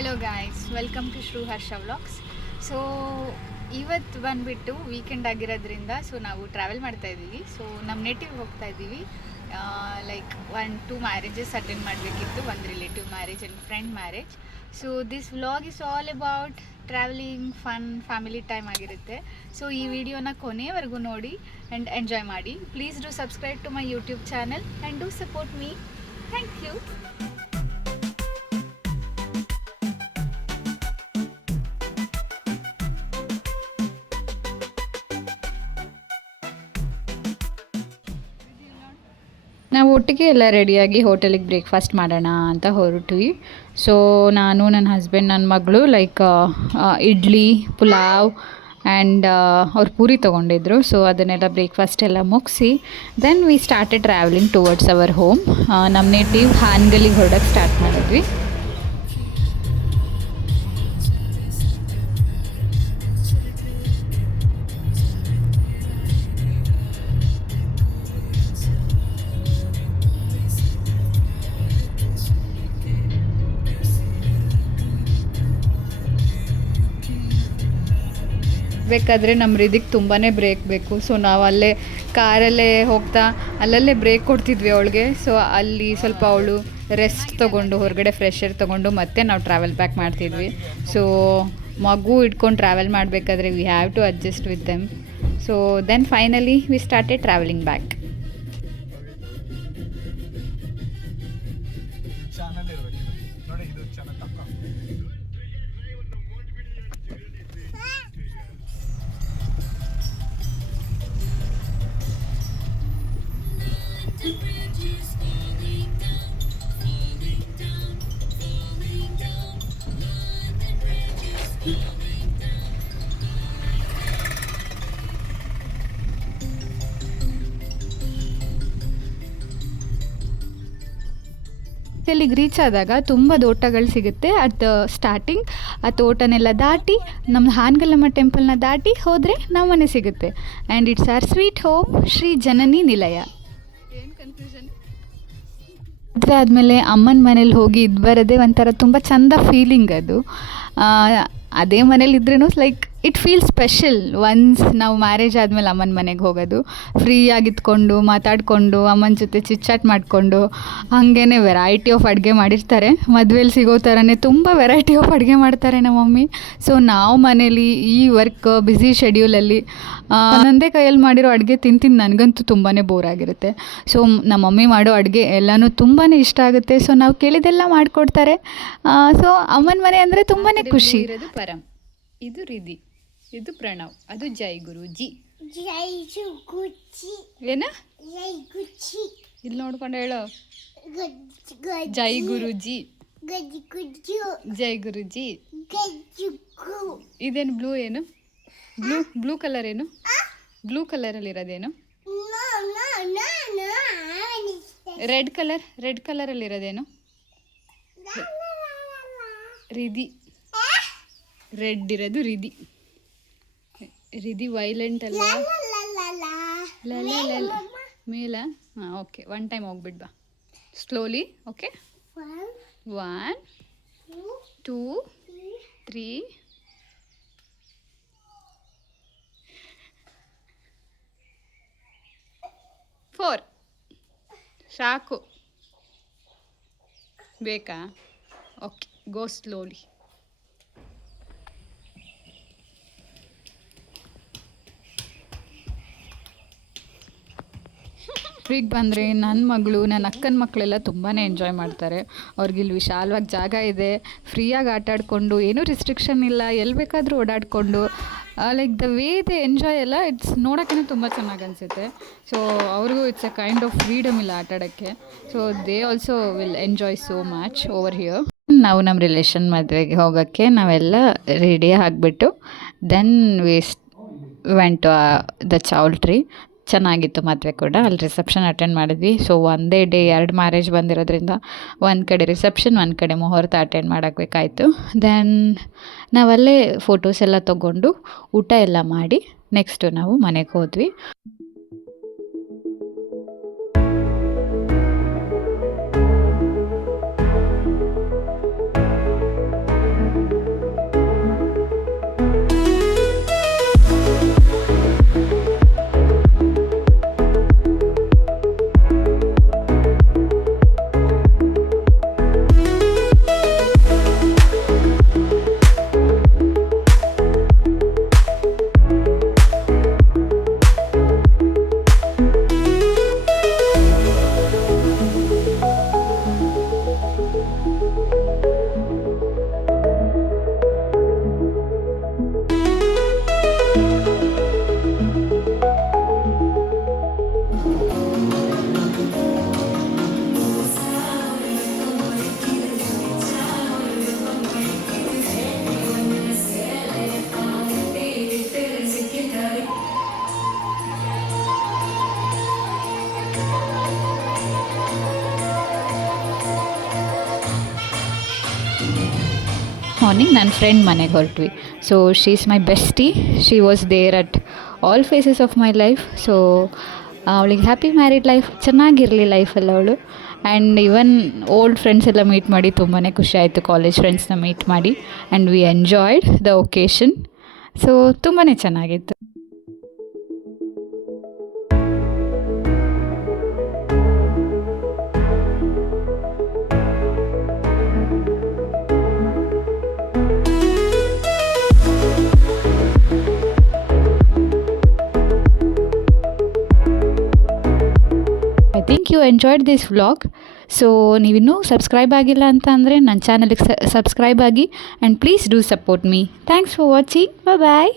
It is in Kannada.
Hello guys, welcome to Shru Harsha vlogs. So ಇವತ್ತು ಬಂದುಬಿಟ್ಟು ವೀಕೆಂಡ್ ಆಗಿರೋದ್ರಿಂದ ಸೊ ನಾವು ಟ್ರಾವೆಲ್ ಮಾಡ್ತಾ ಇದ್ದೀವಿ. ಸೊ ನಮ್ಮ ನೇಟಿವ್ ಹೋಗ್ತಾ ಇದ್ದೀವಿ. ಲೈಕ್ 1-2 ಮ್ಯಾರೇಜಸ್ ಅಟೆಂಡ್ ಮಾಡಬೇಕಿತ್ತು, ಒಂದು relative marriage and friend marriage. So this vlog is all about travelling, fun, family time ಆಗಿರುತ್ತೆ. ಸೊ ಈ ವಿಡಿಯೋನ ಕೊನೆಯವರೆಗೂ ನೋಡಿ ಆ್ಯಂಡ್ ಎಂಜಾಯ್ ಮಾಡಿ. Please do subscribe to my YouTube channel and do support me. Thank you. ನಾವು ಒಟ್ಟಿಗೆ ಎಲ್ಲ ರೆಡಿಯಾಗಿ ಹೋಟೆಲಿಗೆ ಬ್ರೇಕ್ಫಾಸ್ಟ್ ಮಾಡೋಣ ಅಂತ ಹೊರಟ್ವಿ. ಸೊ ನಾನು, ನನ್ನ ಹಸ್ಬೆಂಡ್, ನನ್ನ ಮಗಳು ಲೈಕ್ ಇಡ್ಲಿ, ಪುಲಾವ್ ಆ್ಯಂಡ್ ಅವ್ರು ಪೂರಿ ತೊಗೊಂಡಿದ್ರು. ಸೊ ಅದನ್ನೆಲ್ಲ ಬ್ರೇಕ್ಫಾಸ್ಟ್ ಎಲ್ಲ ಮುಗಿಸಿ then we started travelling towards our home. ನಮ್ಮ ನೇಟಿವ್ ಹಾನಗಲ್ಲಿಗೆ ಹೊರಡೋಕ್ಕೆ ಸ್ಟಾರ್ಟ್ ಮಾಡಿದ್ವಿ. ಬೇಕಾದರೆ ನಮ್ಮ ಹೃದಯಕ್ಕೆ ತುಂಬಾ ಬ್ರೇಕ್ ಬೇಕು. ಸೊ ನಾವು ಅಲ್ಲೇ ಕಾರಲ್ಲೇ ಹೋಗ್ತಾ ಅಲ್ಲಲ್ಲೇ ಬ್ರೇಕ್ ಕೊಡ್ತಿದ್ವಿ ಅವಳಿಗೆ. ಸೊ ಅಲ್ಲಿ ಸ್ವಲ್ಪ ಅವಳು ರೆಸ್ಟ್ ತೊಗೊಂಡು ಹೊರಗಡೆ ಫ್ರೆಶ್ ಏರ್ ತೊಗೊಂಡು ಮತ್ತೆ ನಾವು ಟ್ರಾವೆಲ್ ಬ್ಯಾಕ್ ಮಾಡ್ತಿದ್ವಿ. ಸೊ ಮಗು ಇಟ್ಕೊಂಡು ಟ್ರಾವೆಲ್ ಮಾಡಬೇಕಾದ್ರೆ we have to adjust with them. So then finally we started travelling back. ಇಲ್ಲಿಗೆ ರೀಚ್ ಆದಾಗ ತುಂಬ ತೋಟಗಳು ಸಿಗುತ್ತೆ. ಅದು ಸ್ಟಾರ್ಟಿಂಗ್ ಆ ತೋಟನೆಲ್ಲ ದಾಟಿ ನಮ್ಮ ಹಾನಗಲ್ಲಮ್ಮ ಟೆಂಪಲ್ನ ದಾಟಿ ಹೋದರೆ ನಮ್ಮ ಮನೆ ಸಿಗುತ್ತೆ. And it's our sweet home, Shri Janani Nilaya. ಏನು ಕನ್ಫ್ಯೂಷನ್. ಮದುವೆ ಆದಮೇಲೆ ಅಮ್ಮನ ಮನೇಲಿ ಹೋಗಿ ಇದು ಬರೋದೇ ಒಂಥರ ತುಂಬ ಚಂದ ಫೀಲಿಂಗ್ ಅದು. ಅದೇ ಮನೇಲಿ ಇದ್ರೂ like it feel special. Once ನಾವು ಮ್ಯಾರೇಜ್ ಆದಮೇಲೆ ಅಮ್ಮನ ಮನೆಗೆ ಹೋಗೋದು, ಫ್ರೀಯಾಗಿ ಇದ್ಕೊಂಡು ಮಾತಾಡಿಕೊಂಡು ಅಮ್ಮನ ಜೊತೆ ಚಿಟ್ಚಾಟ್ ಮಾಡಿಕೊಂಡು ಹಾಗೇ ವೆರೈಟಿ ಆಫ್ ಅಡುಗೆ ಮಾಡಿರ್ತಾರೆ. ಮದುವೆಲಿ ಸಿಗೋ ಥರನೇ ತುಂಬ ವೆರೈಟಿ ಆಫ್ ಅಡುಗೆ ಮಾಡ್ತಾರೆ ನಮ್ಮ ಮಮ್ಮಿ. ಸೊ ನಾವು ಮನೇಲಿ ಈ ವರ್ಕ್ ಬ್ಯುಸಿ ಶೆಡ್ಯೂಲಲ್ಲಿ ನನ್ನದೇ ಕೈಯಲ್ಲಿ ಮಾಡಿರೋ ಅಡುಗೆ ತಿಂದು ನನಗಂತೂ ತುಂಬಾ ಬೋರ್ ಆಗಿರುತ್ತೆ. ಸೊ ನಮ್ಮ ಮಮ್ಮಿ ಮಾಡೋ ಅಡುಗೆ ಎಲ್ಲನೂ ತುಂಬಾ ಇಷ್ಟ ಆಗುತ್ತೆ. ಸೊ ನಾವು ಕೇಳಿದೆಲ್ಲ ಮಾಡಿಕೊಡ್ತಾರೆ. ಸೊ ಅಮ್ಮನ ಮನೆ ಅಂದರೆ ತುಂಬಾ ಖುಷಿ. ಇರೋದು ಪರಂ, ಇದು ರಿಧಿ, ಇದು ಪ್ರಣವ್, ಅದು ಜೈ ಗುರುಜಿ. ಏನ ಇಲ್ಲಿ ನೋಡ್ಕೊಂಡು ಹೇಳೋ, ಜೈ ಗುರುಜಿ, ಜೈ ಗುರುಜಿ. ಇದೇನು ಬ್ಲೂ, ಏನು ಬ್ಲೂ ಕಲರ್, ಏನು ಬ್ಲೂ ಕಲರಲ್ಲಿ ಇರೋದೇನು? ರೆಡ್ ಕಲರಲ್ಲಿ ಇರೋದೇನು? ರಿಧಿ. ರೆಡ್ ಇರೋದು ರಿಧಿ. ರಿಧಿ ವೈಲೆಂಟ್ ಅಲ್ಲ, ಮೇಲ. ಹಾಂ, ಓಕೆ, ಒನ್ ಟೈಮ್ ಹೋಗ್ಬಿಟ್ಟು ಬಾ ಸ್ಲೋಲಿ. ಓಕೆ, 1 2 3 4 ಸಾಕು ಬೇಕಾ? ಓಕೆ, ಗೋ ಸ್ಲೋಲಿ. ಟ್ರಿಪ್ ಬಂದರೆ ನನ್ನ ಮಗಳು, ನನ್ನ ಅಕ್ಕನ ಮಕ್ಕಳೆಲ್ಲ ತುಂಬಾ ಎಂಜಾಯ್ ಮಾಡ್ತಾರೆ. ಅವ್ರಿಗಿಲ್ಲಿ ವಿಶಾಲವಾಗಿ ಜಾಗ ಇದೆ, ಫ್ರೀಯಾಗಿ ಆಟ ಆಡಿಕೊಂಡು, ಏನೂ ರಿಸ್ಟ್ರಿಕ್ಷನ್ ಇಲ್ಲ, ಎಲ್ಲಿ ಬೇಕಾದರೂ ಓಡಾಡಿಕೊಂಡು like the way they enjoy ಎಲ್ಲ ಇಟ್ಸ್ ನೋಡೋಕ್ಕೇ ತುಂಬ ಚೆನ್ನಾಗಿ ಅನಿಸುತ್ತೆ. ಸೊ ಅವ್ರಿಗೂ it's a kind of freedom ಇಲ್ಲ ಆಟ ಆಡೋಕ್ಕೆ. So they also will enjoy so much over here. ನಾವು ನಮ್ಮ ರಿಲೇಷನ್ ಮದುವೆಗೆ ಹೋಗೋಕ್ಕೆ ನಾವೆಲ್ಲ ರೆಡಿ ಆಗಿಬಿಟ್ಟು then we went to the choultry. ಚೆನ್ನಾಗಿತ್ತು ಮದುವೆ ಕೂಡ. ಅಲ್ಲಿ ರಿಸೆಪ್ಷನ್ ಅಟೆಂಡ್ ಮಾಡಿದ್ವಿ. ಸೊ ಒಂದೇ ಡೇ 2 ಮ್ಯಾರೇಜ್ ಬಂದಿರೋದ್ರಿಂದ ಒಂದು ಕಡೆ ರಿಸೆಪ್ಷನ್, ಒಂದು ಕಡೆ ಮುಹೂರ್ತ ಅಟೆಂಡ್ ಮಾಡೋಕ್ಕಾಯಿತು. ದೆನ್ ನಾವಲ್ಲೇ ಫೋಟೋಸ್ ಎಲ್ಲ ತೊಗೊಂಡು ಊಟ ಎಲ್ಲ ಮಾಡಿ ನೆಕ್ಸ್ಟು ನಾವು ಮನೆಗೆ ಹೋದ್ವಿ. ಮಾರ್ನಿಂಗ್ ನನ್ನ ಫ್ರೆಂಡ್ ಮನೆಗೆ ಹೊರಟ್ವಿ. So she is my bestie. She was there at all phases of my life. So ಅವಳಿಗೆ ಹ್ಯಾಪಿ ಮ್ಯಾರಿಡ್ ಲೈಫ್, ಚೆನ್ನಾಗಿರಲಿ ಲೈಫಲ್ಲಿ ಅವಳು. ಆ್ಯಂಡ್ ಇವನ್ ಓಲ್ಡ್ ಫ್ರೆಂಡ್ಸ್ ಎಲ್ಲ ಮೀಟ್ ಮಾಡಿ ತುಂಬಾ ಖುಷಿ ಆಯಿತು, ಕಾಲೇಜ್ ಫ್ರೆಂಡ್ಸ್ನ ಮೀಟ್ ಮಾಡಿ. And we enjoyed the occasion. So ತುಂಬಾ ಚೆನ್ನಾಗಿತ್ತು. I think you enjoyed this vlog. So ನೀವಿನ್ನೂ ಸಬ್ಸ್ಕ್ರೈಬ್ ಆಗಿಲ್ಲ ಅಂತ ಅಂದರೆ ನನ್ನ ಚಾನಲ್ಗೆ ಸಬ್ಸ್ಕ್ರೈಬ್ ಆಗಿ, and please do support me. Thanks for watching. Bye.